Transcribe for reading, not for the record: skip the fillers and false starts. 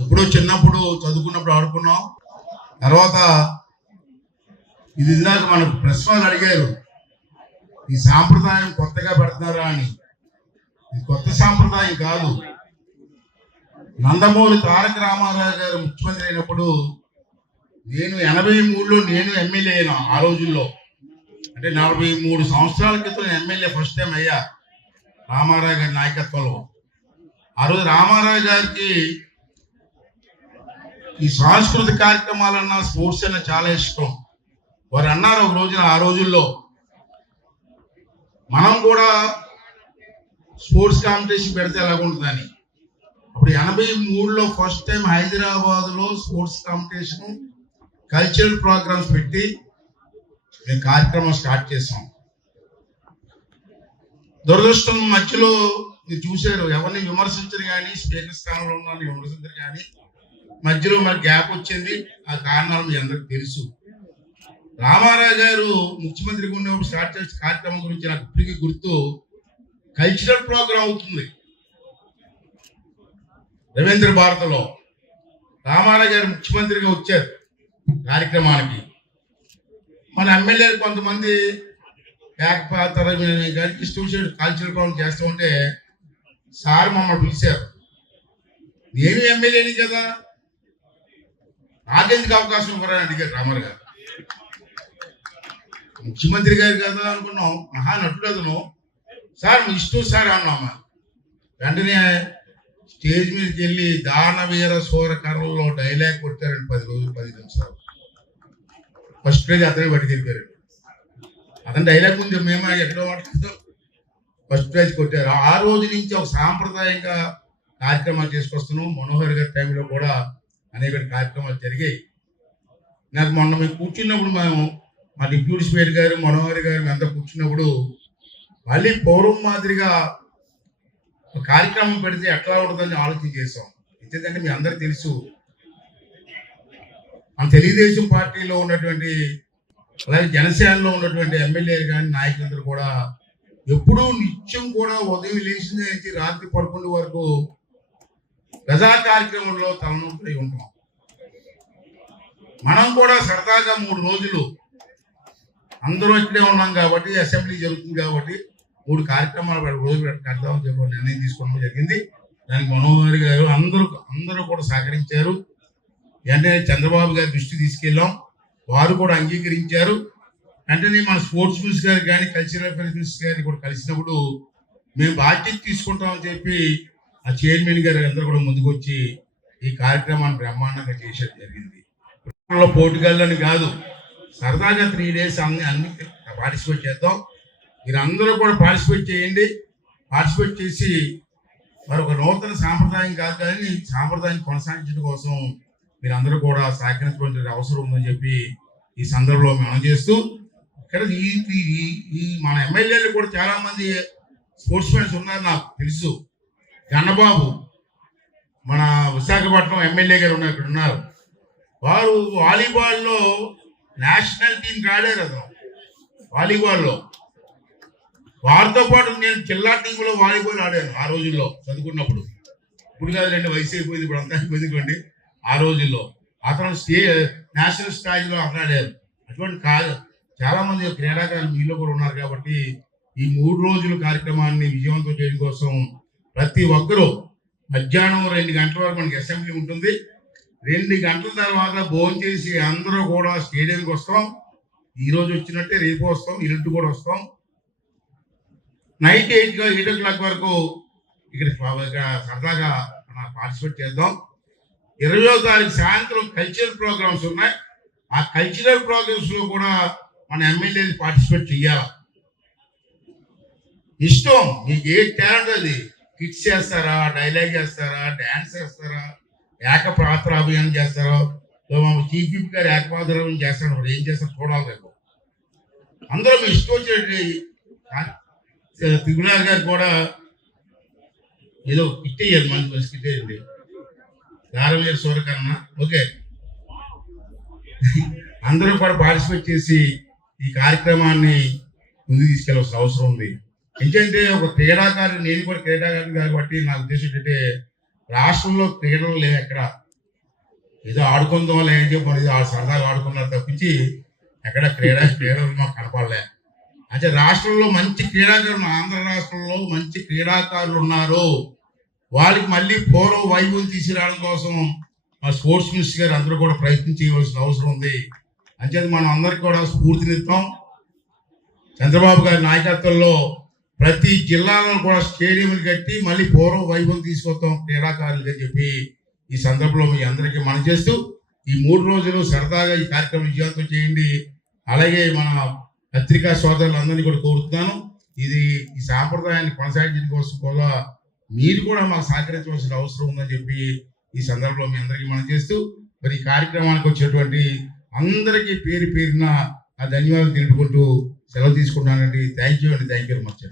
ఎప్పుడో చిన్నప్పుడు చదువుకున్నప్పుడు ఆడుకున్నాం. తర్వాత ఇది ఇందాక మనకు ప్రశ్నలు అడిగారు, ఈ సాంప్రదాయం కొత్తగా పెడుతున్నారా అని. ఇది కొత్త సాంప్రదాయం కాదు. నందమూరి తారక రామారావు గారు ముఖ్యమంత్రి అయినప్పుడు నేను 83లో నేను ఎమ్మెల్యే అయినా. ఆ రోజుల్లో అంటే 43 సంవత్సరాల క్రితం ఎమ్మెల్యే ఫస్ట్ టైం అయ్యా రామారావు గారి నాయకత్వంలో. ఆ రోజు రామారావు గారికి ఈ సాంస్కృతిక కార్యక్రమాలన్నా స్పోర్ట్స్ అన్నా చాలా ఇష్టం. వారు అన్నారు ఒక రోజున, ఆ రోజుల్లో మనం కూడా స్పోర్ట్స్ కాంపిటీషన్ పెడితే ఎలాగుంటుందని. అప్పుడు 83లో ఫస్ట్ టైం హైదరాబాద్లో స్పోర్ట్స్ కాంపిటీషన్ కల్చరల్ ప్రోగ్రామ్స్ పెట్టి మేము కార్యక్రమం స్టార్ట్ చేసాం. దురదృష్టం మధ్యలో మీరు చూశారు, ఎవరిని విమర్శించరు కానీ, స్పీకర్ స్థానంలో ఉన్న విమర్శించరు కానీ, మధ్యలో మరి గ్యాప్ వచ్చింది. ఆ కారణాలు మీ అందరికి తెలుసు. రామారావు గారు ముఖ్యమంత్రిగా ఉన్నప్పుడు స్టార్ట్ చేసే కార్యక్రమం గురించి నాకు ఇప్పటికీ గుర్తు. కల్చరల్ ప్రోగ్రాం అవుతుంది రవీంద్ర భారతిలో. రామారావు గారు ముఖ్యమంత్రిగా వచ్చారు కార్యక్రమానికి. మన ఎమ్మెల్యేలు కొంతమంది ఏకపాత్ర గారికి ఇష్టం కల్చరల్ ప్రోగ్రాం చేస్తూ ఉంటే సార్ మమ్మల్ని పిలిచారు. నేను ఎమ్మెల్యేని కదా, నాకెందుకు అవకాశం ఇవ్వరని అడిగారు రామారావు గారు. ముఖ్యమంత్రి గారు కదా అనుకున్నాం, మహానటుడు అతను. సార్ మీ ఇష్టం సార్ అన్నామా. వెంటనే స్టేజ్ మీదకి వెళ్ళి దానవీర సూర కర్రలో డైలాగ్ కొట్టారండి. 10 రోజులు 10 నిమిషాలు. ఫస్ట్ ప్రైజ్ అతనే పట్టుకెళ్ళిపోయారు. అతని డైలాగ్ ముందు మేము ఎక్కడో మాట్లాడుతాం, ఫస్ట్ ప్రైజ్ కొట్టారు. ఆ రోజు నుంచి ఒక సాంప్రదాయంగా కార్యక్రమాలు చేసుకొస్తున్నాం. మనోహర్ గారి టైంలో కూడా అనేక కార్యక్రమాలు జరిగాయి. నాకు మొన్న మేము కూర్చున్నప్పుడు మా డిప్యూటీ స్పీకర్ గారు, మనోహర్ గారు అంతా కూర్చున్నప్పుడు మళ్ళీ పౌరం మాదిరిగా ఒక కార్యక్రమం పెడితే ఎట్లా ఉంటుందని ఆలోచన చేసాం. ఎందుకంటే మీ అందరికి తెలుసు, మన తెలుగుదేశం పార్టీలో ఉన్నటువంటి అలాగే జనసేనలో ఉన్నటువంటి ఎమ్మెల్యేలు కానీ నాయకులందరూ కూడా ఎప్పుడూ నిత్యం కూడా ఉదయం లేచింది నుంచి రాత్రి 11 వరకు ప్రజా కార్యక్రమంలో తలనొప్పి ఉంటాం. మనం కూడా సరదాగా 3 రోజులు అందరూ ఇక్కడే ఉన్నాం కాబట్టి, అసెంబ్లీ జరుగుతుంది కాబట్టి 3 కార్యక్రమాలు రోజు కడతామని చెప్పి నిర్ణయం తీసుకోవడం జరిగింది. దానికి మనోహర్ గారు అందరూ కూడా సహకరించారు. వెంటనే చంద్రబాబు గారి దృష్టి తీసుకెళ్ళాం, వారు కూడా అంగీకరించారు. వెంటనే మన స్పోర్ట్స్ మినిస్టర్ గారు కానీ, కల్చరల్ అఫైర్స్ మినిస్టర్ గారిని కూడా కలిసినప్పుడు మేము బాధ్యత తీసుకుంటామని చెప్పి ఆ చైర్మన్ గారు అందరూ కూడా ముందుకు వచ్చి ఈ కార్యక్రమాన్ని బ్రహ్మాండంగా చేసేది జరిగింది. పోటీగాళ్ళని కాదు, సరదాగా 3 days అన్ని పార్టిసిపేట్ చేద్దాం. మీరు అందరూ కూడా పార్టిసిపేట్ చేయండి. పార్టిసిపేట్ చేసి మరొక నూతన సాంప్రదాయం కాదు కానీ సాంప్రదాయాన్ని కొనసాగించడం కోసం మీరు అందరూ కూడా సహకరించవలసిన అవసరం ఉందని చెప్పి ఈ సందర్భంలో మనం చేస్తూ, ఇక్కడ ఈ మన ఎమ్మెల్యేలు కూడా చాలా మంది స్పోర్ట్స్ మెన్స్ ఉన్నారు. నాకు తెలుసు, గన్నబాబు మన విశాఖపట్నం ఎమ్మెల్యే గారు ఇక్కడ ఉన్నారు. వారు వాలీబాల్లో నేషనల్ టీంకి ఆడారు. అతను వాలీబాల్లో. వారితో పాటు నేను జిల్లా టీంలో వాలీబాల్ ఆడాను ఆ రోజుల్లో చదువుకున్నప్పుడు. ఇప్పుడు కాదు, 2 వయసు అయిపోయింది, ఇప్పుడు అంతా అయిపోయింది. ఆ రోజుల్లో అతను నేషనల్ స్థాయిలో అతను ఆడారు. అటువంటి చాలా మంది క్రీడాకారులు మీలో కూడా ఉన్నారు కాబట్టి ఈ 3 రోజుల కార్యక్రమాన్ని విజయవంతం చేయడం కోసం ప్రతి ఒక్కరూ మధ్యాహ్నం 2 గంటల వరకు మనకి అసెంబ్లీ ఉంటుంది. 2 గంటల తర్వాత భోజనం చేసి అందరూ కూడా స్టేడియంకి వస్తాం. ఈ రోజు వచ్చినట్టే రేపు వస్తాం, ఇల్లు కూడా వస్తాం. నైట్ 8 o'clock వరకు ఇక్కడ సరదాగా పార్టిసిపేట్ చేద్దాం. 20వ తారీఖు సాయంత్రం కల్చరల్ ప్రోగ్రామ్స్ ఉన్నాయి. ఆ కల్చరల్ ప్రోగ్రామ్స్ లో కూడా మన ఎమ్మెల్యేలు పార్టిసిపేట్ చేయాలి. ఇష్టం మీకు ఏ టాలెంట్ అది, కిట్స్ చేస్తారా, డైలాగ్ చేస్తారా, డాన్స్ చేస్తారా, ఏకపాత్ర అభియానం చేస్తారో, చీఫ్ విప్ గారు ఏకపాత్ర అభియానం చేస్తారు. ఏం చేస్తారు చూడాలి రేపు. అందరూ మీ ఇష్టం వచ్చేటి. త్రిగుణార్ గారు కూడా ఏదో కిట్ వేయాలి, మంచి కిట్ వేయండి. దారవీర సూరకర్ణ ఓకే. అందరూ కూడా పార్టిసిపేట్ చేసి ఈ కార్యక్రమాన్ని ముందుకు తీసుకెళ్ళవలసిన అవసరం ఉంది. ఎందుకంటే ఒక క్రీడాకారుడు, నేను కూడా క్రీడాకారుడు కాబట్టి నా ఉద్దేశం ఏంటంటే రాష్ట్రంలో క్రీడలు లేవు ఎక్కడ. ఏదో ఆడుకుందాం వల్ల ఏం చెప్పండి ఆ సరదాగా ఆడుకున్నారు తప్పించి ఎక్కడ క్రీడలు మాకు కనపడలే. అంటే రాష్ట్రంలో మంచి క్రీడాకారులు, ఆంధ్ర రాష్ట్రంలో మంచి క్రీడాకారులు ఉన్నారు. వాళ్ళకి మళ్ళీ పూర్వ వైభవం తీసుకురావడం కోసం మా స్పోర్ట్స్ మినిస్టర్ గారు అందరూ కూడా ప్రయత్నం చేయవలసిన అవసరం ఉంది. అంచేది మనం అందరికీ కూడా స్ఫూర్తినిస్తాం. చంద్రబాబు గారి నాయకత్వంలో ప్రతి జిల్లాలో కూడా స్టేడియంలు కట్టి మళ్ళీ పూర్వ వైభవం తీసుకొస్తాం క్రీడాకారులు అని చెప్పి ఈ సందర్భంలో మీ అందరికీ మనం చేస్తూ ఈ 3 రోజులు సరదాగా ఈ కార్యక్రమం విజయవంతం చేయండి. అలాగే మన పత్రికా సోదరులందరినీ కూడా కోరుతున్నాను, ఇది ఈ సాంప్రదాయాన్ని కొనసాగించడం కోసం కూడా మీరు కూడా మాకు సహకరించవలసిన అవసరం ఉందని చెప్పి ఈ సందర్భంలో మీ అందరికీ మనం చేస్తూ మరి ఈ కార్యక్రమానికి వచ్చేటువంటి అందరికీ పేరు పేరున ఆ ధన్యవాదాలు తెలుపుకుంటూ సెలవు తీసుకుంటానండి. Thank you very much.